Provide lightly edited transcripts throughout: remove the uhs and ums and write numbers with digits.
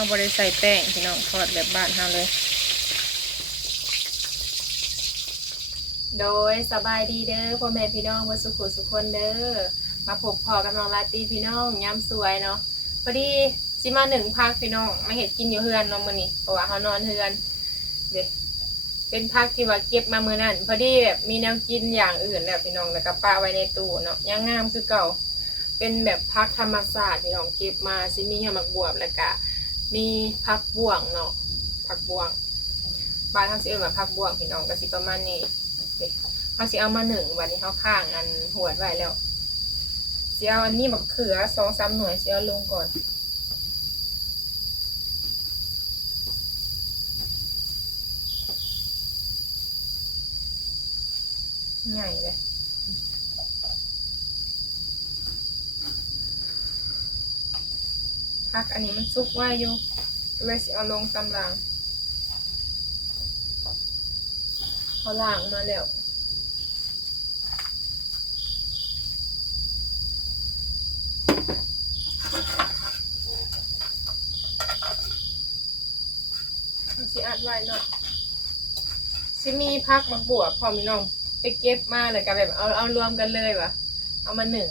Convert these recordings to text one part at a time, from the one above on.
เขาบริใส่แป้งพี่น้องทอดแบบบ้านเฮาเลยโดยสบายดีเด้อพ่อแม่พี่น้องวันสุขสุขคนเด้อมาพบพอกับน้องลาตีพี่น้องย้ำสวยเนาะพอดีสิมาหนึ่งพักพี่น้องมาเห็ดกินอยู่เฮือนเนาะมื้อนี้เพราะว่าเขานอนเฮือนเด็เป็นพักที่ว่าเก็บมามื้อนั้นพอดีแบบมีแนวกินอย่างอื่นแล้วพี่น้องแล้วก็ปะไว้ในตู้เนาะยังงามคือเก่าเป็นแบบพักธรรมศาสตร์พี่น้องเก็บมาสิมีหมักบวบแล้วก็มีผักบ่วงเนาะผักบ่วงบ้านเขาสิเอิ้นว่าผักบ่วงพี่น้องก็สิประมาณนี้เขาสิเอามาหนึ่งวันนี้เขาข้างอันหวดไว้แล้วสิเอาอันนี้บักเขือ2-3 หน่วยสิเอาลงก่อนใหญ่เลยพักอันนี้มันซุกไว้อยู่เลยสิเอาลงตำลังเขาล้างมาแล้วสิอัดไว้เนาะสิมีพักมักบวบพอมีน้องไปเก็บมาเลยกับแบบเอารวมกันเลยวะเอามาหนึ่ง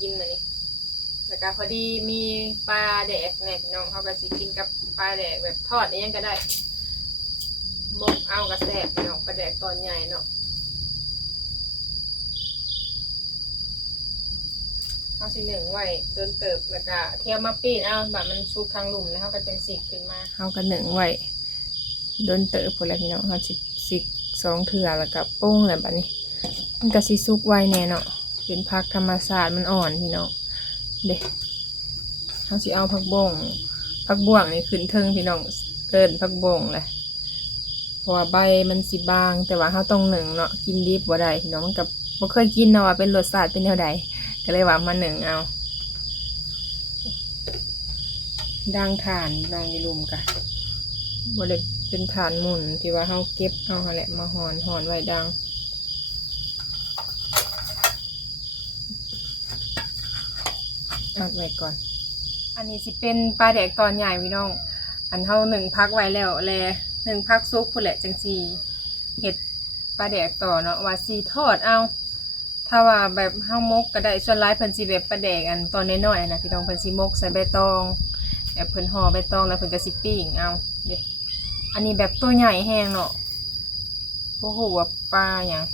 กินมานี่แล้วก็พอดีมีปลาแดกเนี่ยพี่น้องเขาก็สิกินกับปลาแดกแบบทอดนี่ยังก็ได้หมกเอากระแสบพี่น้องปลาแดกตอนใหญ่เนาะเขาสิหนึ่งไว้เดินเติบแล้วก็เที่ยวมาปีนเอาแบบมันซุกทางหลุมแล้วเขาก็จังสิกขึ้นมาเขาก็หนึ่งไว้โดนเติบพอแล้วพี่น้องเขาสิก2 เถื่อแล้วก็ปุ้งอะไรแบบนี้มันก็สิซุกไว้แน่เนาะเป็นผักธรรมศาสตร์มันอ่อนพี่น้องเด็กเขาสิเอาผักบ่วงนี่ขึ้นเทิงพี่น้องเกินผักบ่งเลยเพราะว่าใบมันสิบางแต่ว่าเขาต้องหนึ่งเนาะกินดิบบ่ได้พี่น้องมันกับบ่เคยกินเนาะว่าเป็นรสชาติเป็นแนวใดก็เลยว่ามาหนึ่งเอาดังฐานน้องอย่าลืมกันบ่ได้เป็นฐานหมุนที่ว่าเขาเก็บเอาแหละมาห่อนไว้ดังอัดไว้ก่อนอันนี้สิเป็นปลาแดกตอนใหญ่พี่น้องอันเท่า1 พักไว้แล้วแล1 พักซุกพุ่นแหละจังสีเห็ดปลาแดกต่อเนาะว่าสีทอดเอาถ้าว่าแบบเฮามกก็ได้ส่วนร้ายเพิ่นสิแบบปลาแดกอันตอนน้อยๆนะพี่น้องเพิ่นสิมกใส่ใบตองแบบเพิ่นห่อใบตองแล้วเพิ่นก็สิปิ้งเอาเด้อันนี้แบบตัวใหญ่แห้งเนาะบ่ฮู้ว่าปลาหยัง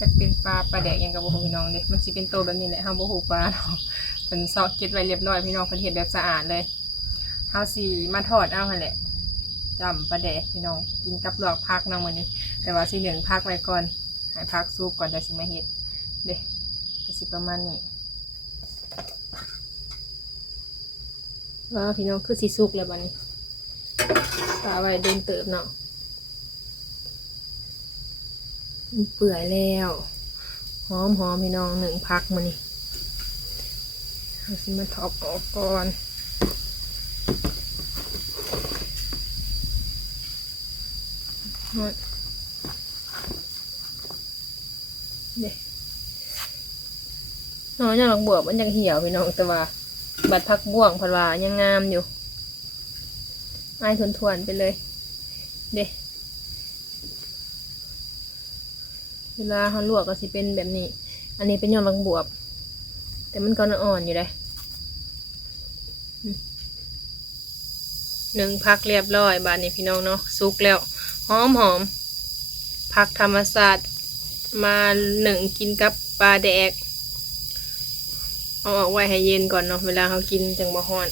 จะเป็นปลาแดกยังกับบ่ฮู้พี่น้องเด้มันสิเป็นตัวแบบนี้แหละเฮาบ่ฮู้ปลาเนาะเพิ่นซอกเก็บไว้เรียบร้อยพี่น้องเพิ่นเฮ็ดแบบสะอาดเลยเฮาสิมาทอดเอาหั่นแหละจำปลาแดกพี่น้องกินกับลวกผักเนาะมื้อนี้แต่ว่าสิ1 พักไว้ก่อนให้ผักสุกก่อนจะสิมาเฮ็ดเด้ก็สิประมาณนี้ว่าพี่น้องคือสิสุกแล้วบัดนี้ตาไว้เดินเติบเนาะเปื่อยแล้วหอมพี่น้อง1 พักมานี่เราสิมาถอดออกก่อนเด็กน้องยังหลังบวบมันยังเหี่ยวพี่น้องแต่ว่าบัดพักบ่วงพลายังงามอยู่ไม้ทวนๆไปเลยเด็กเวลาเขาลวกก็สิเป็นแบบนี้อันนี้เป็นยอดหลังบวบแต่มันก็อ่อนอยู่เลย1 พักเรียบร้อยบาดนี้พี่น้องเนาะสุกแล้วหอมผักธรรมศาสตร์มา1 กินกับปลาแดกเอาออกไว้ให้เย็นก่อนเนาะเวลาเขากินจังบ่ฮ้อน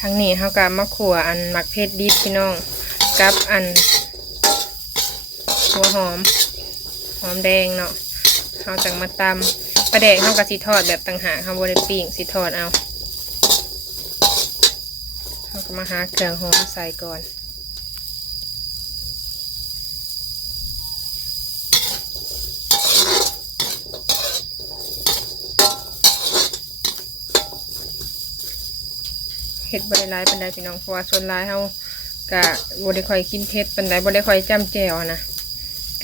ทั้งนี้เขาก็มาขั่วอันหมักเพชรดิบพี่น้องกับอันหัวหอมแดงเนาะเขาจังมาตำปลาแดกเขาก็สิทอดแบบต่างหากเขาบ่ได้ปิ้งสิทอดเอาเขาก็มาหาเครื่องหอมใส่ก่อนเห็ดบริไลเป็นไดพี่น้องเพราะว่าส่วนร้ายเขากะบริคอยกินเผ็ดเป็นไดบริคอยจ้ำแจ่วนะ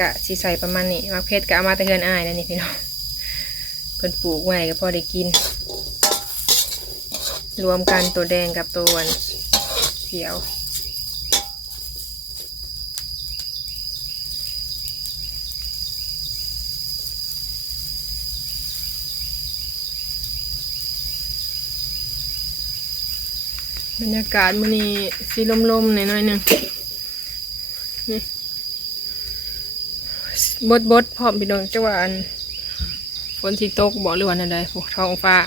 กะสีใส่ประมาณนี้มาเผ็ดกะเอามาแต่เฮือนอ้ายนั่นนี่พี่น้องเพิ่นปลูกไว้ก็พอได้กิน รวมกันตัวแดงกับตัวเขียวบรรยากาศมื้อนี้สีลมๆหน่อยๆนึงนี่บดพร้อมพี่น้องจังหวะฝนสิตกบ่หรือว่าอันใดพวกท้องฟ้า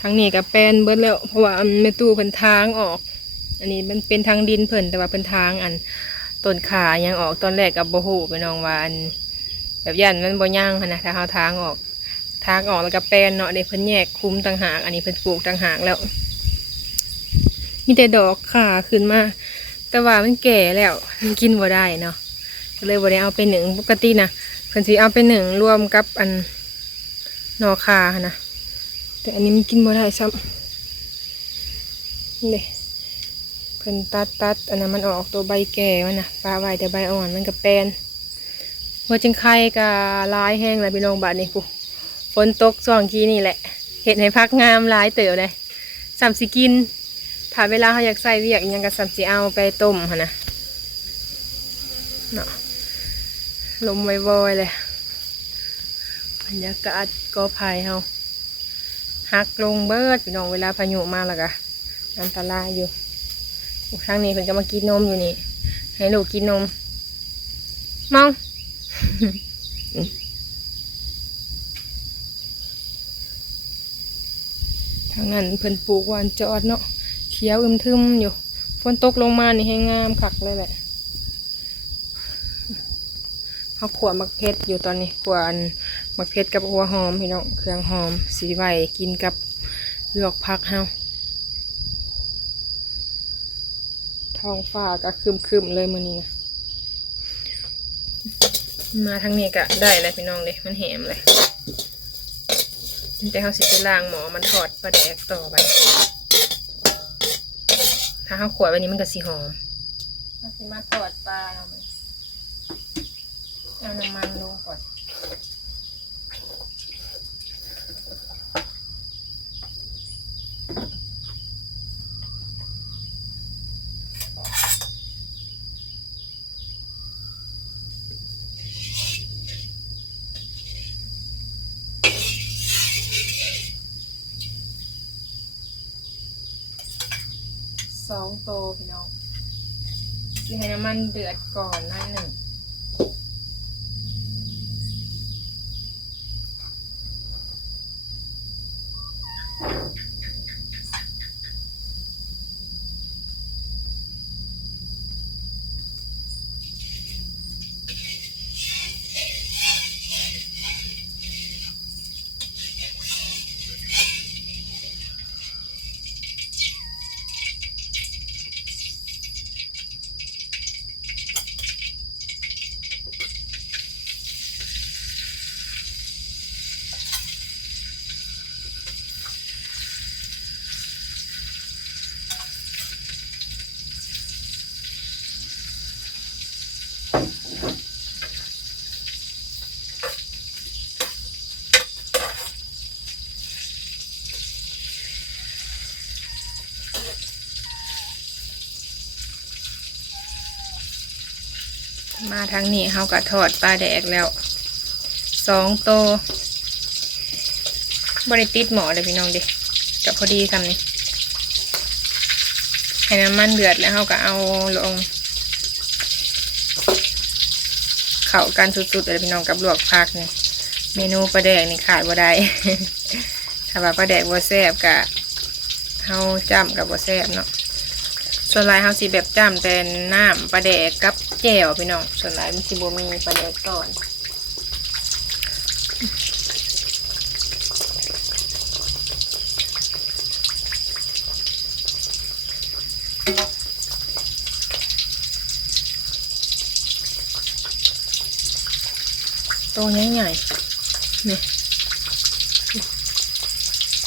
ทางนี้ก็แป้นเบิดแล้วเพราะว่าแม่ตู้เพิ่นทางออกอันนี้มันเป็นทางดินเพิ่นแต่ว่าเพิ่นทางต้นขายังออกตอนแรกก็บ่ฮู้พี่น้องว่าแบบย่านมันบ่ย่างหั่นนะถ้าเฮาทางออกแล้วก็แป้นเนาะเด้เพิ่นแยกคุมต่างหากอันนี้เพิ่นปลูกต่างหากแล้วมีแต่ดอกขาขึ้นมาแต่ว่ามันแก่แล้วกินบ่ได้เนาะก็เลยบ่ได้เอาไปนึ่งปกตินะเพิ่นสิเอาไปนึ่งรวมกับนอขาหั่นนะแต่อันนี้มันกินบ่ได้ซ้ำนี่เพิ่นตัดอันนั้นมันออกตัวใบแก่มันนะปลาไว้แต่ใบอ่อนมันก็แปนหัวจิงไข่ก็ลายแห้งแล้วพี่น้องบาดนี้ปุ๊ฝนตกช่วงกี้นี่แหละเห็ดให้พักงามลายเต๋อเลยสามสิกินถ้าเวลาเขาอยากใส่เวียกยังกับสามสิเอาไปต้มค่ะนะเนาะลมวอยๆเลยบรรยากาศก็พายเฮาหักลงเบิดพี่น้องเวลาพายุมาแล้วก็อันตรายอยู่ทางนี้เพิ่นก็มากินนมอยู่นี่ให้ลูกกินนมมอง ทางนั้นเพิ่นปลูกหวานจอดเนาะเขียวอึมทึมอยู่ฝนตกลงมานี่ให้งามคักเลยแหละเขาขวดมักเพชรอยู่ตอนนี้ขวดมักเพชรกับหัวหอมพี่น้องเครื่องหอมสีใบกินกับลวกผักเฮาท้องฟ้าก็คึมๆเลยมื้อนี้นะมาทางนี้ก็ได้เลยพี่น้องเลยมันแหมเลยแต่เขาสิไปล้างหมอมันทอดปลาแดกต่อไปถ้าเขาขวดวันนี้มันก็สีหอมมันสิมาทอดปลาเอาน้ำมันลงก่อน2 โตพี่น้องสิให้น้ำมันเดือดก่อนหน่อยหนึ่งมาทางนี้เขาก็ทอดปลาแดกแล้ว2 โตบริติดหมอเลยพี่น้องดิกับพอดีคำนี้ให้น้ำมันเดือดแล้วเขาก็เอาลงเข้ากันสุดๆเลยพี่น้องกับลวกผักนี่เมนูปลาแดกนี่ขาดบ่ได้ ถ้าว่าปลาแดกบ่แซ่บกะเขาจ้ำกับบ่แซ่บเนาะส่วนหลายเขาสิแบบจ้ำแต่น้ำปลาแดกกับแจ่วพี่น้องส่วนหลายมันสิบ่มีปลาแดกก่อนตัวใหญ่ๆนี่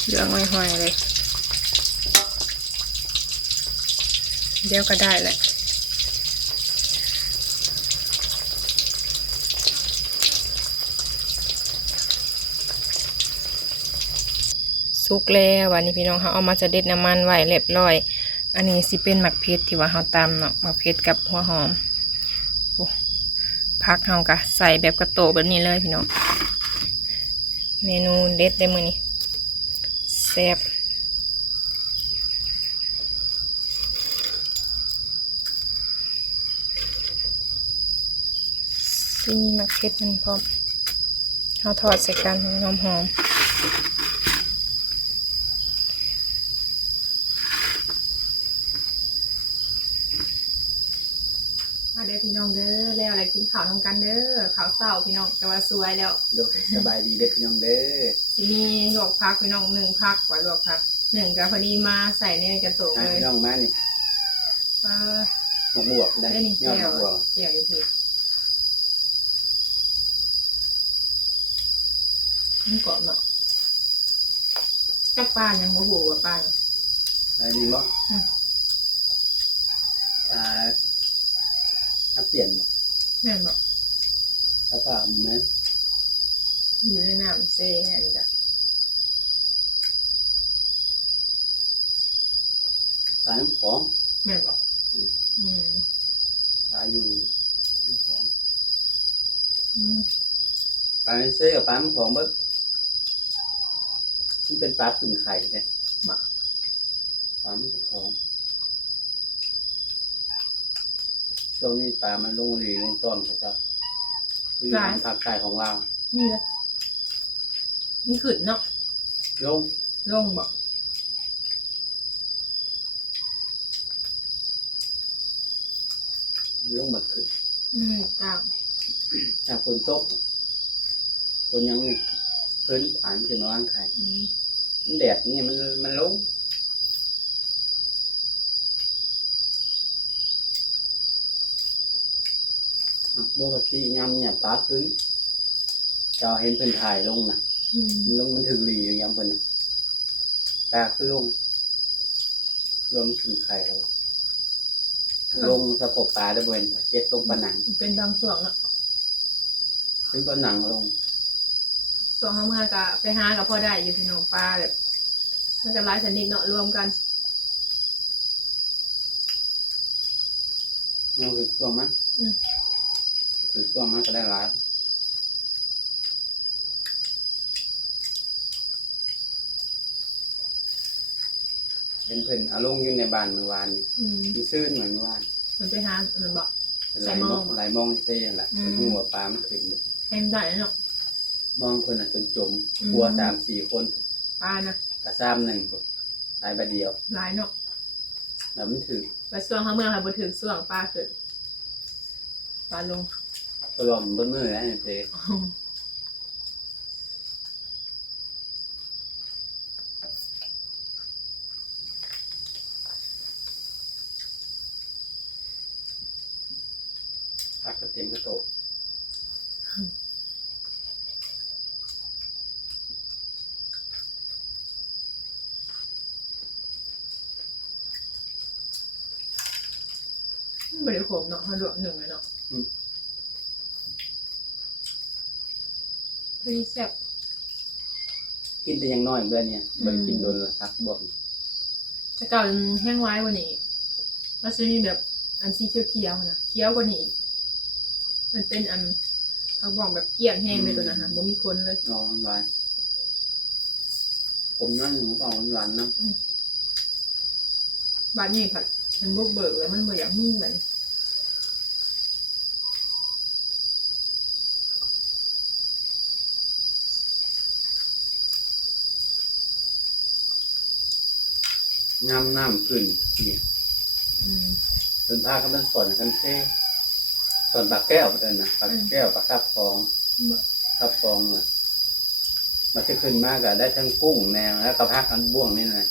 เหลืองห้อยๆเลยเดี๋ยวก็ได้แหละ สุกแล้ววันนี้พี่น้องเขาเอามาจะเด็ดน้ำมันไว้เรียบร้อย อันนี้สิเป็นหมักเพชรที่ว่าเขาตำเนาะหมักเพชรกับหัวหอมโอ้พักเขากะใส่แบบกระโตกแบบนี้เลยพี่น้องเมนูเด็ดได้มื้อนี้แซ่บที่มีหมักเพชรมันพร้อมเขาทอดใส่กันให้มันหอมมาเด้อพี่น้องเด้อแล้วอะไรกินข้าวนำกันเด้อข้าวเศร้าพี่น้องแต่ว่าสวยแล้ว โดยสบายดีเด้อพี่น้องเด้อ ทีนี้ลวกพักพี่น้อง1พักกว่าลวกพัก1ก็พอดีมาใส่ในกระโตกเลย พี่น้องมานี่ ก็ บวกได้ ได้นี่ ยอ เจี ด ยว บวก เจียวอยู่พี่มันกรอบเนาะกับปลายังโมโหกับปลา อะไรนี่บ่ถ้าเปลี่ยนบ่ แม่นบอก ถ้าเปล่าแม่น มันอยู่ในน้ำเซ่อันนี้จ้ะ ปลาน้ำของ แม่นบอกม ปลาอยู่น้ำของ อืม ปลาเซ่กับปลาน้ำของเบิดที่เป็นปลาขึ้นไข่เนี่ย บอก ปลาน้ำของช่วงนี้ปลามันลงหลีลงต้นเขาจะคือทางภาคใต้ของเรา นี่เลยมันขึ้นเนาะ ลง ลงบอก ลงหมดขึ้น ตาม ถ้าคนตกคนยังพื้นฐานขึ้นมาว่างไข่มันแดดเนี่ยมันลงปกติยำเนี่ยปลาขึ้นจะเห็นเพิ่นถ่ายลงนะมันลงมันถึงหลีอย่างยำเพิ่นนะปลาคือลงรวมถึงไข่แล้วลงสะโพกปลาได้บริเวณเจ็ดลงปลาหนัง เป็นบางส่วนเนาะ ขึ้นปลาหนังลง ส่วนข้างเมื่อกะไปหากับพ่อได้อยู่พี่น้องปลาแบบมันจะหลายชนิดเนาะรวมกัน ยังคือช่วงมั้ยคือช่วงมั้ยก็ได้หลายเห็นเพิ่นเอาลงอยู่ในบ้านเมื่อวานนี่มีซื่นเหมือนเมื่อวาน มันไปหามันบอก หลายมองเซ่แหละเป็นหัวปลามันขึ้น ให้มันได้เนาะ มองคนจนจมกลัว3-4 คน ปลานะ กระซ้ำหนึ่งตายไปเดียว หลายเนาะ แบบมันถือ ไปส่วงข้างเมืองค่ะบ่ถึงส่วงปลาเกิดปลาลง ตลอมบนมือแล้วเซ่พักกระเทียมกระโตกบริโภคเนาะเขาลวกหนึ่งเลยเนาะพอดีแซ่บ กินแต่ยังน้อยเบื่อเนี่ยมันกินโดนละพักบ่ แต่เก่าแห้งไว้กว่านี้มันจะมีแบบอันสีเขียวๆนะเขียวกว่านี้อีกมันเป็นอันเขาบอกแบบเกลี่ยงแห้งเลยตัวนะฮะบ่มีคนเลย น้องหวานผมนั่นของเขาหวานนะ บ้านนี้ผัดมันบุกเบิกแล้วมันบ่อยากมีเหมือน น้ำขึ้นนี่เป็นผ้าก็เป็นส่วนกันเท่ส่วนปลาแก้วเป็นนะปลาแก้วปลาคาบฟองคาบฟองอ่ะมันจะขึ้นมากอะได้ทั้งกุ้งแนวแล้วก็พักอันบ่วงนี่นะ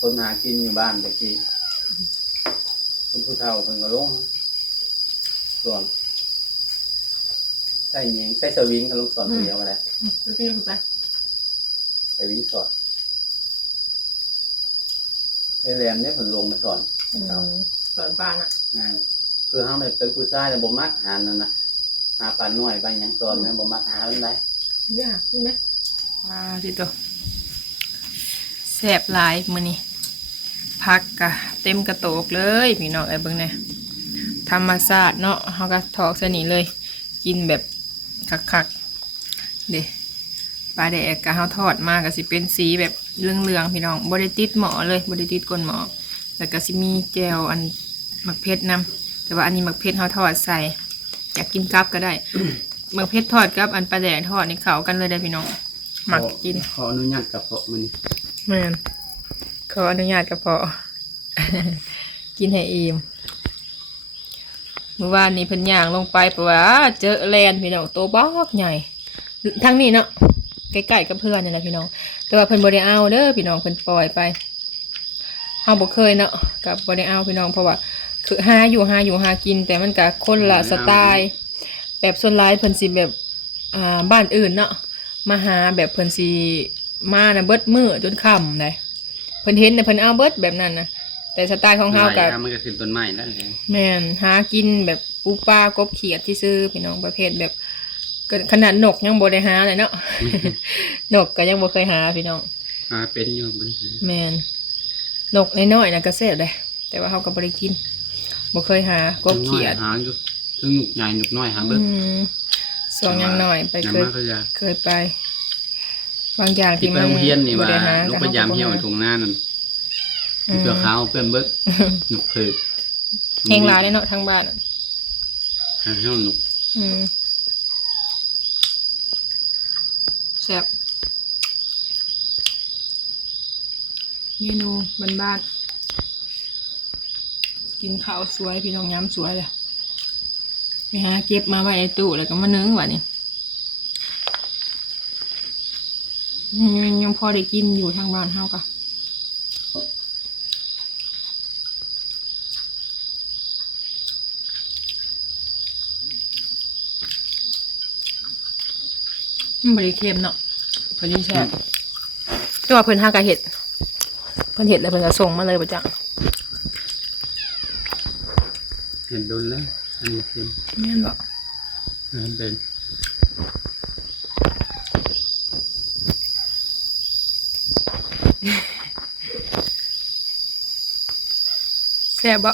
คนหากินอยู่บ้านตะกี้คุณผู้เฒ่าเป็นก็ลงส่วนใส่เนียงใส่สวิงก็ลงส่วนเดียวกันแหละ ไปกินไป ใส่วิงสอดไอแรมเนี่ยผมลงมาสอน สอนปลาน่ะ คือเขาเป็นผู้ชายแต่บ่มักหานั่นนะหาปลาหน่อยไปยังตอนนั้นบ่มักหาเป็นไร เรื่องใช่ไหมที่ตัว แซ่บหลายมื้อนี้ผักกะเต็มกระโตกเลยพี่น้องเบิ่งแหน่ธรรมชาติเนาะเฮาก็ถอกใส่นี่เลย กินแบบคักๆเด้ปลาแดกกะเฮาทอดมาก็สิเป็นสีแบบเหลืองๆพี่น้องบ่ได้ติดหม้อเลยบ่ได้ติดก้นหม้อแล้วก็สิมีแจ่วอันมักเผ็ดนำแต่ว่าอันนี้มักเผ็ดเฮาทอดใส่อยากกินกับก็ได้ มักเผ็ดทอดกับอันปลาแดกทอดนี่เข้ากันเลยได้พี่น้องมักกิน ขออนุญาตกับเพาะมัน แม่นขออนุญาตกับพอ กินให้อิ่มเมื่อวานนี้เพิ่นย่างลงไปเพราะว่าเจอแลนพี่น้องโตบอกใหญ่ทั้งนี้เนาะใกล้ๆกับเพื่อนนี่แหละพี่น้องแต่ว่าเพิ่นบ่ได้เอาเด้อพี่น้องเพิ่นปล่อยไปเฮาบ่เคยเนาะกับบ่ได้เอาพี่น้องเพราะว่าคือหากินแต่มันก็คนละสไตล์แบบส่วนหลายเพิ่นสิแบบบ้านอื่นเนาะมาหาแบบเพิ่นสิมาน่ะเบิดมื้อจนค่ำได้เพิ่นเห็นน่ะเพิ่นเอาเบิดแบบนั้นน่ะแต่สไตล์ของเฮาก็ มันก็ขึ้นต้นไม้แล้วเลย แม่นหากินแบบปูปลากบเขียดที่ซื้อพี่น้องประเภทแบบก็ขนาดนกยังบ่ได้หาเลยเนาะ นกก็ยังบ่เคยหาพี่น้อง เป็นอยู่บน แม่นนกน้อยๆน่ะก็แซ่บเลยแต่ว่าเฮาก็บ่ได้กินบ่เคยหากบเขียด หาอยู่ถึงหนุกใหญ่หนุกน้อยหาเบิด สองอย่างน้อยไปเคยไป บางอย่าง ที่ ที่ ไป มัน โรงเรียนนี่ บ่ ว่า ได้หา ลูก ก็ พยายามเหี่ยวถุงหน้านั่นเสือขาวเพื่อนเบิดหนุกถือ แฮงหลายเลยเนาะทางบ้าน หาเหี่ยวหนุก แซ่บเมนูบ้านๆกินข้าวสวยพี่น้องย้ำสวยเลยไปหาเก็บมาไว้ในตู้แล้วก็มานึ่งว่ะนี่ยังพอได้กินอยู่ทางบ้านเฮากะมันบริเค็มเนาะพอดีแซ่บตัวเพิ่นหากะเห็ดเพิ่นเห็ดแล้วเพิ่นจะส่งมาเลยประจัง เห็นโดนแล้วอันนี้เค็ม แม่นบ่ เป็น แซ่บ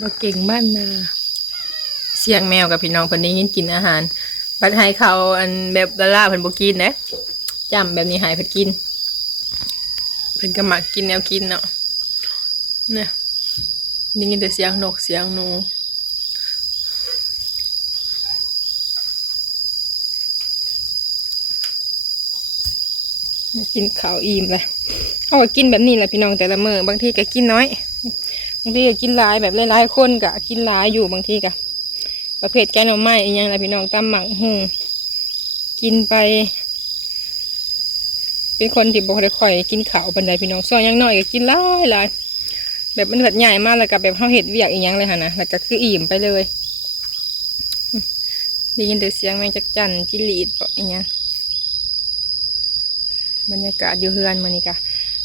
บ่เก่งบ้านนาเสียงแมวกับพี่น้องเพิ่นได้ยินกินอาหารบัดให้เขาอันแบบละล่าเพิ่นบ่กินนะจำแบบนี้ให้เพิ่นกินเพิ่นก็มักกินแนวกินเนาะเนี่ยได้ยินแต่เสียงนกเสียงหนูกินข้าวอิ่มเลยเขาก็กินแบบนี้แหละพี่น้องแต่ละมื้อบางทีก็กินน้อยบางทีก็กินหลายแบบหลายๆคนก็กินหลายอยู่บางทีก็ประเภทแกงหน่อไม้อีกอย่างไรพี่น้องตำหมักหูกินไปเป็นคนที่บ่ได้ค่อยกินข้าวปานใดพี่น้องซ้อยยังน้อยก็กินหลายแบบมันแบบใหญ่มากแล้วก็แบบเฮาเฮ็ดเวียกอีกอย่างเลยค่ะนะแล้วก็คืออิ่มไปเลยได้ยินแต่เสียงแมงจักจั่นจิลีดบ่อีหยังบรรยากาศอยู่เฮือนมื้อนี้ก็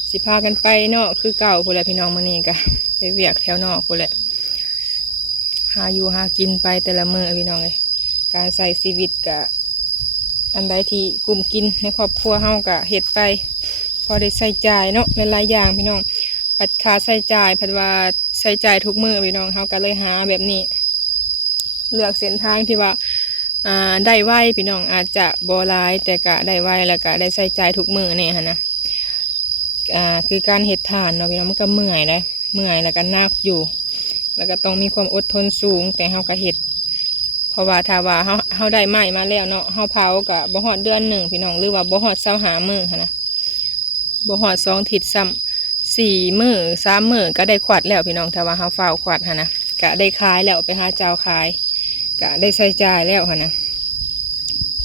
สิพากันไปเนาะคือเก่าพุ่นแหละพี่น้องมื้อนี้ก็ไปเวียกแถวนอกพุ่นแหละหาอยู่หากินไปแต่ละมื้อพี่น้องเอ้ยการใช้ชีวิตก็อันใดที่กลุ่มกินในครอบครัวเฮาก็เฮ็ดไปพอได้ใช้จ่ายเนาะหลายๆอย่างพี่น้องปัดค่าใช้จ่ายผัดว่าใช้จ่ายทุกมื้อพี่น้องเฮาก็เลยหาแบบนี้เลือกเส้นทางที่ว่าได้ไวพี่น้องอาจจะบ่หลายแต่ก็ได้ไวแล้วก็ได้ใช้จ่ายทุกมื้อนี่หั่นนะคือการเฮ็ดทานเนาะพี่น้องมันก็เมื่อยเลยเมื่อยแล้วก็หนักอยู่แล้วก็ต้องมีความอดทนสูงแต่เฮาก็เฮ็ดเพราะว่าถ้าว่าเฮาได้ไม้มาแล้วเนาะเฮาเผาก็บ่ฮอดเดือนหนึ่งพี่น้องหรือว่าบ่ฮอด25มื้อหั่นนะบ่ฮอด2 อาทิตย์ซ้ำ4 มื้อ3 มื้อก็ได้ขวัดแล้วพี่น้องถ้าว่าเฮาเฝ้าขวัดหั่นนะก็ได้ขายแล้วไปหาเจ้าขายก็ได้ใช้จ่ายแล้วหั่นนะ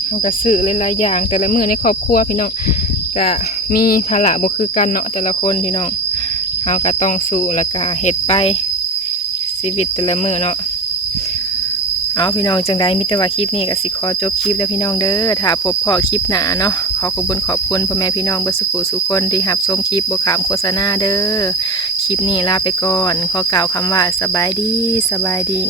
เฮาก็ซื้อหลายๆอย่างแต่ละมื้อในครอบครัวพี่น้องก็มีภาระบ่คือกันเนาะแต่ละคนพี่น้องเฮาก็ต้องสู้แล้วก็เฮ็ดไปชีวิตแต่ละมื้อเนาะเอาพี่น้องจังใดมิตรว่าคลิปนี้ก็สิขอจบคลิปแล้วพี่น้องเด้อถ้าพบพ่อคลิปหน้าเนาะขอบคุณพ่อแม่พี่น้องเบิดสุขสุขคนที่รับชมคลิปบ่ขามโฆษณาเด้อคลิปนี้ลาไปก่อนขอกล่าวคำว่าสบายดี